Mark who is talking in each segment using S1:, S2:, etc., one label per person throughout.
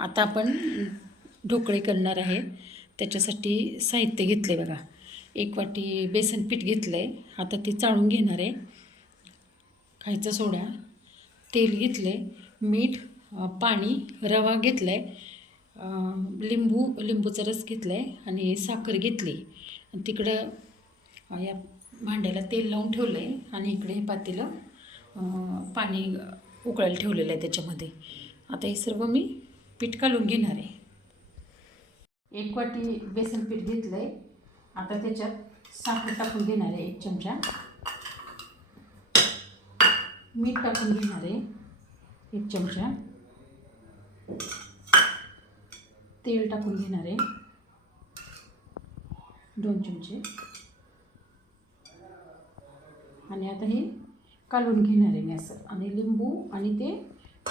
S1: आता आपण ढोकळे करणार आहे. त्याच्यासाठी साहित्य घेतलं आहे बघा. एक वाटी बेसन पीठ घेतलं आहे आता ते चाळून घेणार आहे. खायचा सोडा. तेल घेतलं आहे मीठ पाणी रवा घेतला आहे लिंबू लिंबूचा रस घेतला आहे आणि साखर घेतली. आणि तिकडं या भांड्याला तेल लावून ठेवलं आहे आणि इकडे हे पातेलं पाणी उकळायला ठेवलेलं आहे त्याच्यामध्ये. आता हे सर्व मी पीठ काढून घेणार आहे एक वाटी बेसन पीठ घेतलं आहे आता त्याच्यात साखर टाकून घेणार आहे एक चमचा. मीठ टाकून घेणार आहे एक चमचा. तेल टाकून घेणार आहे दोन चमचे. आणि आता हे कालवून घेणार आहे मी असं. आणि लिंबू आणि ते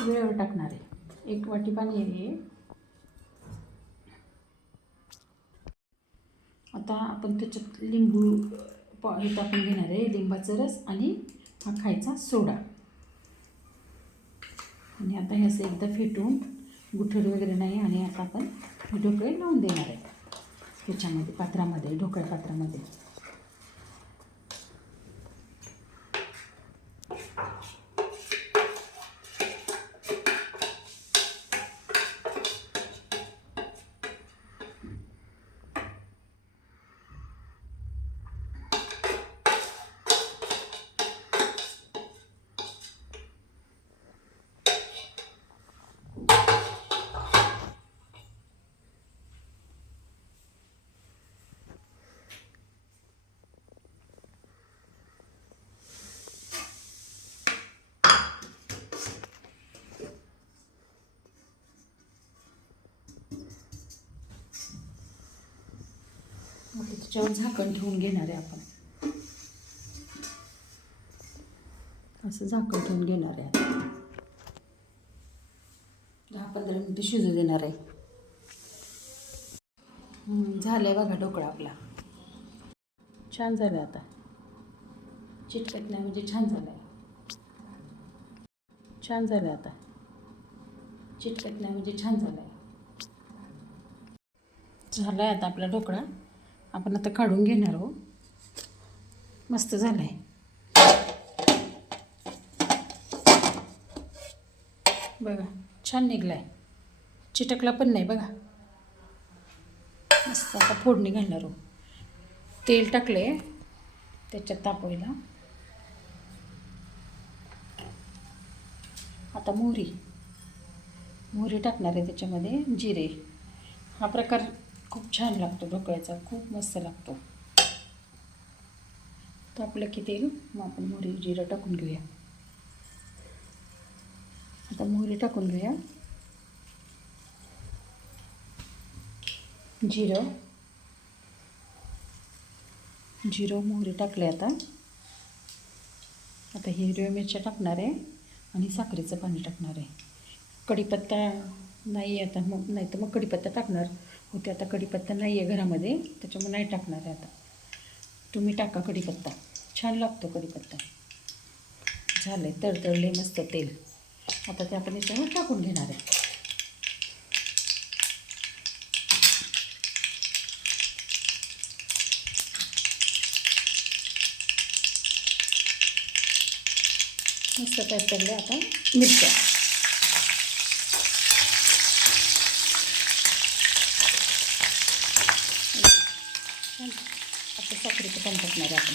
S1: वेळेवर टाकणार आहे. एक वाटी पाणी आहे आता आपण त्याच्यात लिंबू हे टाकून घेणार आहे लिंबाचा रस आणि हा खायचा सोडा. आणि आता हे असं एकदा फेटून गुठळी वगैरे नाही आणि आता आपण हे ढोकळे लावून देणार आहे. त्याच्यामध्ये पात्रामध्ये ढोकळ्या पात्रामध्ये. आता त्याच्यावर झाकण ठेवून घेणार आहे आपण. असं झाकण ठेवून घेणार आहे. दहा पंधरा मिनटं शिजू देणार आहे. झालं झालंय बघा ढोकळा आपला. छान झालं आता. चिटकत नाही म्हणजे छान झालं आहे छान झालं आता. चिटकत नाही म्हणजे छान झालं आहे झाला आहे आता आपला ढोकळा. आपण आता काढून घेणार आहोत. मस्त झालं आहे बघा छान निघला आहे चिटकला पण नाही बघा. मस्त आता फोडणी घालणार हो तेल टाकले त्याच्यात तापवायला. आता मोहरी. मोहरी टाकणार आहे त्याच्यामध्ये जिरे. हा प्रकार खूप छान लागतो ढोकळ्याचा खूप मस्त लागतो. तापलं की तेल मग आपण मोहरी जिरं टाकून घेऊया. आता मोहरी टाकून घेऊया. जिरं. जिरं मोहरी टाकले आता. आता हिरव्या मिरच्या टाकणार आहे आणि साखरेचं पाणी टाकणार आहे. कढीपत्ता नाही आता मग नाही तर मग कढीपत्ता टाकणार. होते आता कढीपत्ता नाही आहे घरामध्ये त्याच्यामुळे नाही टाकणार आहे आता. तुम्ही टाका कढीपत्ता. छान लागतो कढीपत्ता. झालं आहे तडतडले मस्त तेल. आता ते आपण याच्यावर टाकून घेणार आहे. मस्त तडतडले आता मिरच्या छान आता साखरेचं पाणी टाकणार आहे आपण.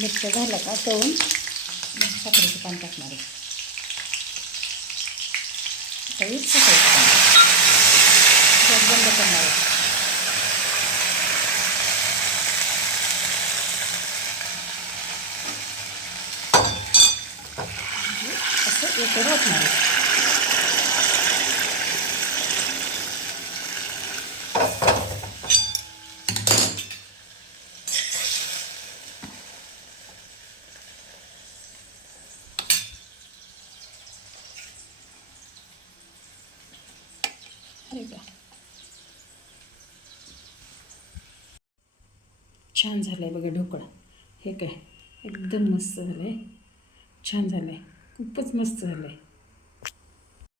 S1: मिरच्या झालं का तळून मग साखरेचं पाणी टाकणार आहे. आता हे साखरेचं पाणी गॅस बंद करणार आहे. असं एक ओतणार आहे. हे का छान झालं आहे बघा ढोकळा. हे काय? एकदम मस्त झालं आहे छान झालं आहे खूपच मस्त झालं आहे